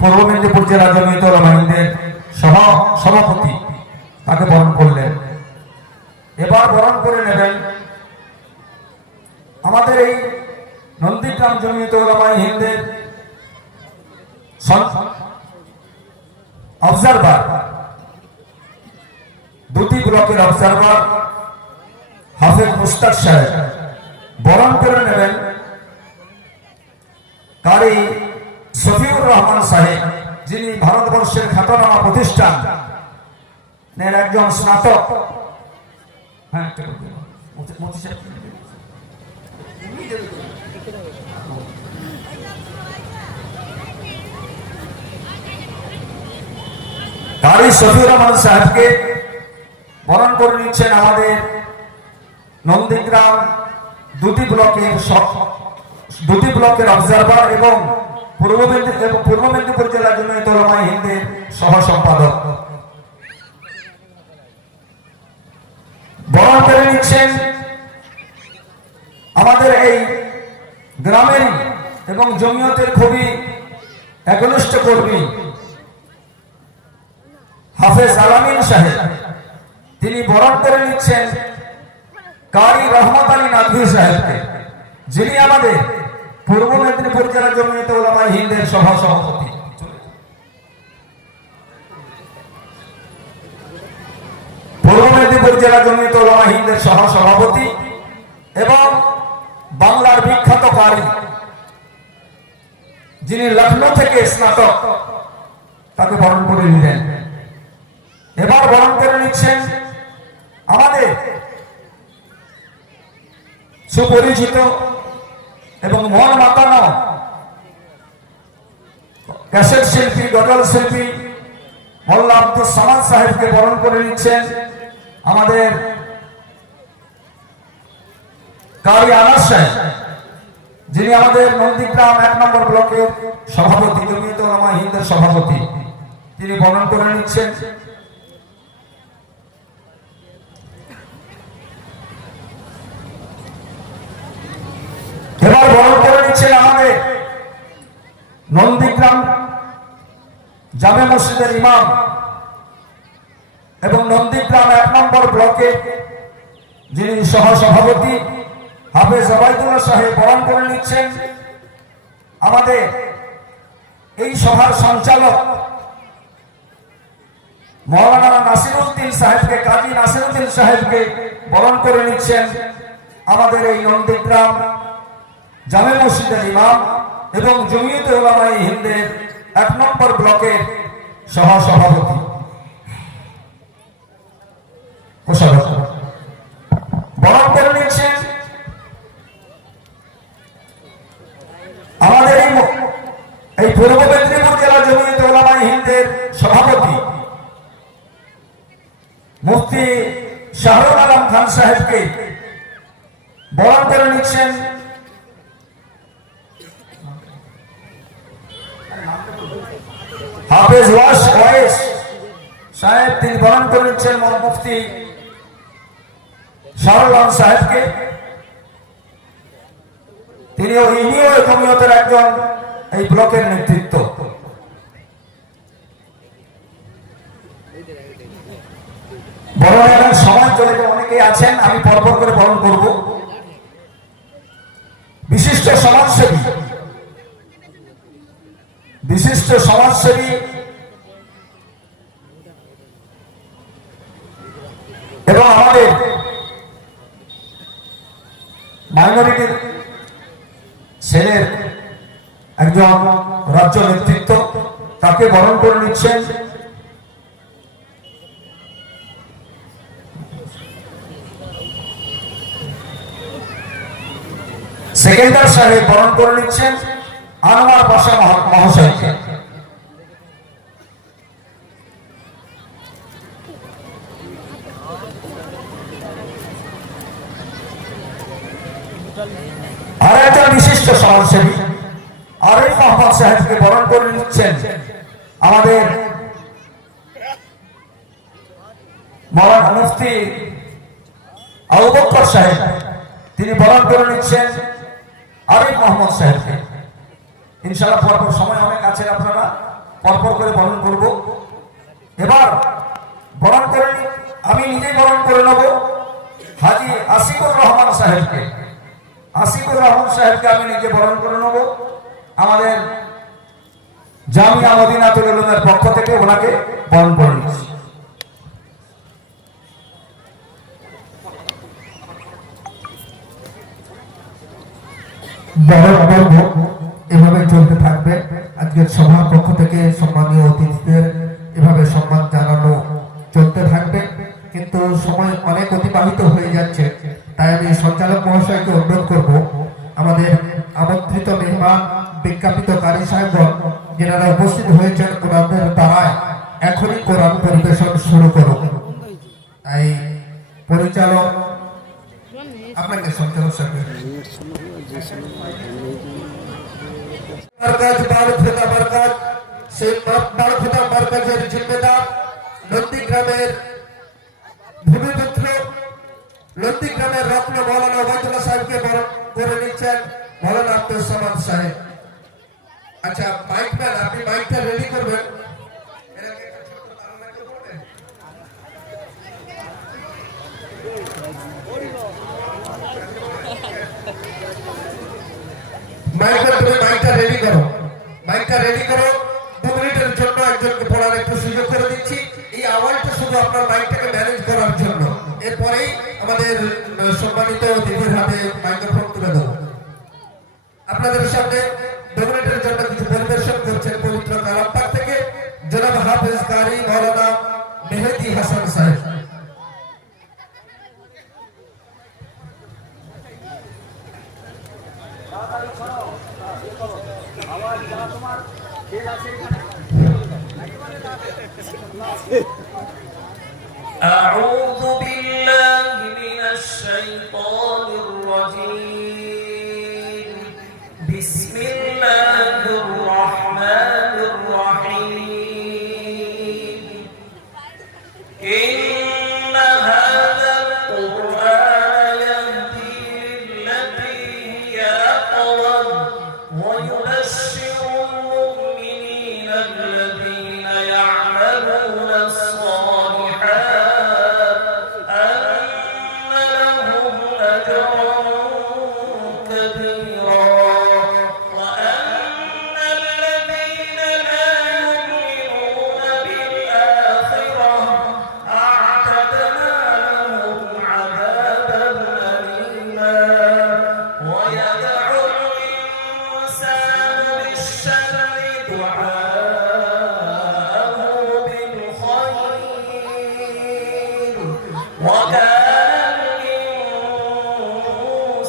পূর্ব মেদিনীপুর জেলা জমিয়ত রহমানদের সহ সভাপতি তাকে বরণ করলেন। এবার বরণ করে নেবেন আমাদের এই নন্দীগ্রাম জমিয়ত ওলামাই হিন্দের অবজারভার দুটি ব্লকের অবজারভার হাফেজ মুস্তাক সাহেব। বরণ করে নেবেন তার শফিউর রহমান সাহেব, যিনি ভারতবর্ষের খ্যাতনামা প্রতিষ্ঠান একজন স্নাতক। হ্যাঁ রহমান সাহেবকে বরণ করে নিচ্ছেন আমাদের নন্দীগ্রাম দুটি ব্লকের দুটি ব্লকের অবজারভার এবং পূর্ব মেদিনীপুর পূর্ব মেদিনীপুর জেলা জমিয়ত ওলামায়ে হিন্দের সহ সম্পাদক বরণ করে নিচ্ছেন আমাদের এই গ্রামের এবং জমিয়তের খুবই একনিষ্ঠ কর্মী হাফেজ আলামিন সাহেব, তিনি বরণ করে নিচ্ছেন কারি রহমত আলী নাদভি সাহেবকে, যিনি আমাদের পূর্ব মেদিনীপুর জেলা জমিয়ত ওলামা হিন্দের সভা সভাপতি পূর্ব মেদিনীপুর জেলা জমিয়ত ওলামা হিন্দের সহ সভাপতি এবং বাংলার বিখ্যাত কারি যিনি লখনৌ থেকে স্নাতক, তাকে বরণ করে নিলেন। এবার বরণ করে নিচ্ছেন আমাদের সুপরিচিত এবং মন মাতানো ক্যাসেট শিল্পী গজল শিল্পী মোল্লা আব্দুল সামাদ সাহেবকে বরণ করে নিচ্ছেন আমাদের কারি আনাস সাহেব, যিনি আমাদের নন্দীগ্রাম এক নম্বর ব্লকের সভাপতি জমিয়ত হিন্দের সভাপতি। তিনি বরণ করে নিচ্ছেন। এবার বরণ করে নিচ্ছেন আমাদের নন্দীগ্রাম জামে মসজিদের ইমাম এবং নন্দীগ্রাম এক নম্বর ব্লকে যিনি সহ সভাপতি হাফেজ জবাইদুল্লাহ সাহেব বরণ করে নিচ্ছেন আমাদের এই সভার সঞ্চালক মৌলানা নাসিরুদ্দিন সাহেবকে, কাজী নাসিরুদ্দিন সাহেবকে বরণ করে নিচ্ছেন আমাদের এই নন্দীগ্রাম জামে মসজিদের ইমাম এবং জমিয়ত ওলামাই হিন্দের এক নম্বর ব্লকের সহ সভাপতি কোষাধ্যক্ষ। বরণ করে আমাদের এই হিন্দের সভাপতি শাহরুখ আলম খান সাহেবকে বরণ করে নিচ্ছেন সাহেব তিনি বরণ করে নিচ্ছেন মুফতি আলম সাহেবকে। তিনি ইনিও জমিয়তের একজন এই ব্লকের নেতৃত্ব। বরণ সমাজ চলে অনেকেই আছেন, আমি পরপর করে বরণ করব। বিশিষ্ট সমাজসেবী বিশিষ্ট সমাজসেবী এবং আমাদের মাইনরিটির সেলের একজন রাজ্য নেতৃত্ব তাকে বরণ করে নিচ্ছেন। সেকেন্ডার সাহেব বরণ করে নিচ্ছেন আনোয়ার মহা- মহাশয়কে আর একজন বিশিষ্ট সমাজসেবী আরিফ মোহাম্মদ সাহেবকে বরণ করে নিচ্ছেন। আমাদের মুফতি আবু সাহেব, তিনি বরণ করে নিচ্ছেন আরিফ মোহাম্মদ সাহেবকে। ইনশাআল্লাহ পরপর সময় অনেক আছে আপনারা, পরপর করে বরণ করব। এবার বরণ করে আমি নিজেই বরণ করে নেব। হাজি আসিফুর রহমান সাহেবকে আসিফুর রহমান সাহেবকে আমি নিজে বরণ করে নেব। আমাদের জামিয়া মদিনাতুল উলুমের পক্ষ থেকে ওনাকে বরণ করে নিচ্ছি। এভাবে চলতে থাকবে। আজকের সভার পক্ষ থেকে সম্মানীয় অতিথিদের এভাবে সম্মান জানানো চলতে থাকবে। কিন্তু সময় অনেক অতিবাহিত হয়ে যাচ্ছে, তাই আমি সঞ্চালক মহাশয়কে অনুরোধ করব, আমাদের আমন্ত্রিত মেহমান বিজ্ঞাপিত কারি সাহেবগণ, যেনারা উপস্থিত হয়েছেন ওনাদের দ্বারায়, এখনই কোরআন পরিবেশন শুরু করুন। তাই পরিচালক, আপনাকে সঞ্চালক সাহেব। বারোখোদা মার্কাজ, সেই বারোখোদা মার্কাজের জিম্মেদার, নন্দীগ্রামের ভূমিপুত্র, নন্দীগ্রামের রত্ন সাহেবকে বরণ করে নিচ্ছেন মৌলানা আব্দুল সাহেব। আচ্ছা মাইক ম্যান আপনি মাইকটা রেডি করবেন? এই আওয়াজটা শুধু আপনার মাইকটাকে ম্যানেজ করার জন্য। এরপরেই আমাদের সম্মানিত দিদির তুলে দেবো। আপনাদের সামনে জন্য কিছু পরিবেশন করছেন পবিত্র কালামবাগ থেকে জনাব হাফেজ কারি মৌলানা মেহেদি হাসান সাহেব أعوذ بالله من الشيطان الرجيم Ah.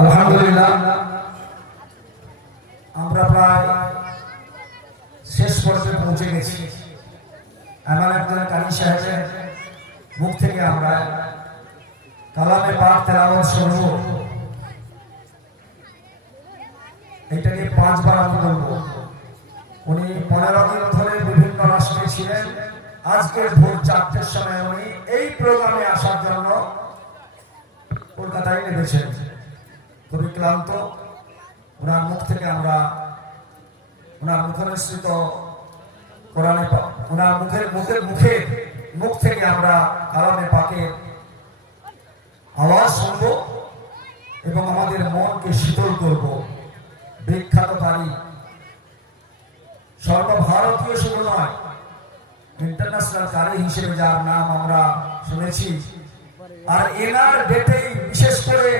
আলহামদুলিল্লাহ। আমরা প্রায় শেষ পর্যায়ে পৌঁছে গেছি। এমন একজন কালী সাহেবের মুখ থেকে আমরা কালামে পাক তেলাওয়াত শুনব। এটা নিয়ে পাঁচবার আমি বলব উনি পনেরো দিন ধরে বিভিন্ন রাষ্ট্রে ছিলেন। আজকে ভোর চারটের সময় উনি এই প্রোগ্রামে আসার জন্য কলকাতায় নেমেছেন। খুবই ক্লান্ত। ওনার মুখ থেকে আমরা, ওনার মুখনিসৃত কোরআনে ওনার মুখের মুখের মুখে মুখ থেকে আমরা কালামে পাকের আওয়াজ শুনব এবং আমাদের মনকে শীতল করব। বিখ্যাত কারি সর্বভারতীয় শুধু নয়, ইন্টারন্যাশনাল কারি হিসেবে যার নাম আমরা শুনেছি। আর এনার ডেটেই বিশেষ করে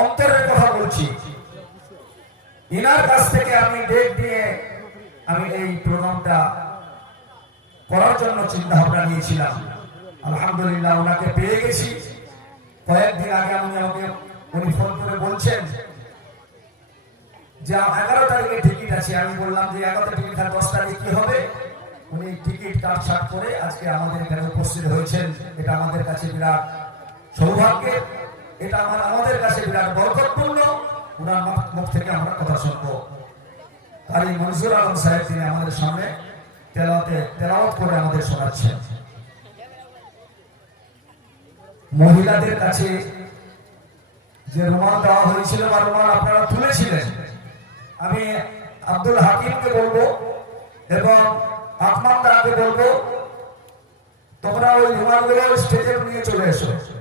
অন্তরের কথা বলছি। এনার কাছ থেকে আমি ডেট নিয়ে আমি এই প্রোগ্রামটা করার জন্য চিন্তা ভাবনা নিয়েছিলাম। আলহামদুলিল্লাহ ওনাকে পেয়ে গেছি। কয়েকদিন আগে উনি আমাকে, উনি ফোন করে বলছেন যে, এগারো তারিখে টিকিট আছে। আমি বললাম যে, এগারো টিকিট আর দশ তারিখ কি হবে? উনি টিকিট কাট ছাট করে আজকে আমাদের এখানে উপস্থিত হয়েছেন। এটা আমাদের কাছে বিরাট সৌভাগ্যের। এটা আমার আমাদের কাছে বিরাট বরকতপূর্ণ। ওনার মুখ- থেকে আমরা কথা শুনব। আর এই মনজুর আলম সাহেব, তিনি আমাদের সামনে তেলাওয়াতে তেলাওয়াত করে আমাদের শোনাচ্ছেন। মহিলাদের কাছে যে রুমাল দেওয়া হয়েছিল বা রুমাল আপনারা তুলেছিলেন, আমি আব্দুল হাকিমকে বলব এবং আহমান দাকে বলব, তোমরা ওই রুমালগুলো স্টেজে নিয়ে চলে এসো।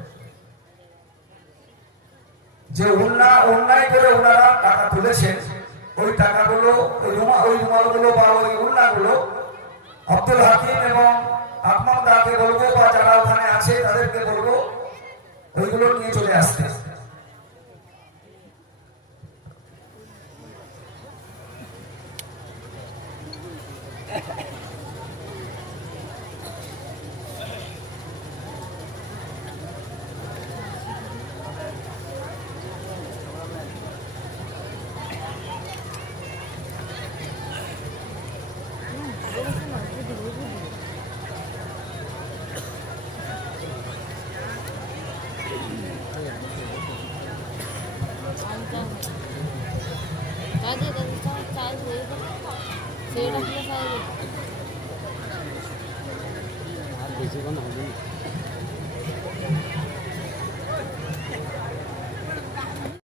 যে অন্যায় অন্যায় করে ওনারা টাকা তুলেছেন, ওই টাকাগুলো, ওই রুমা, ওই রুমালগুলো বা ওই অন্যায়গুলো আব্দুল হাকিম এবং আপনার দাকে বলব বা যারা ওখানে আছে তাদেরকে বলব, ওইগুলো নিয়ে চলে আসতে। আর বেশিক্ষণ হবে না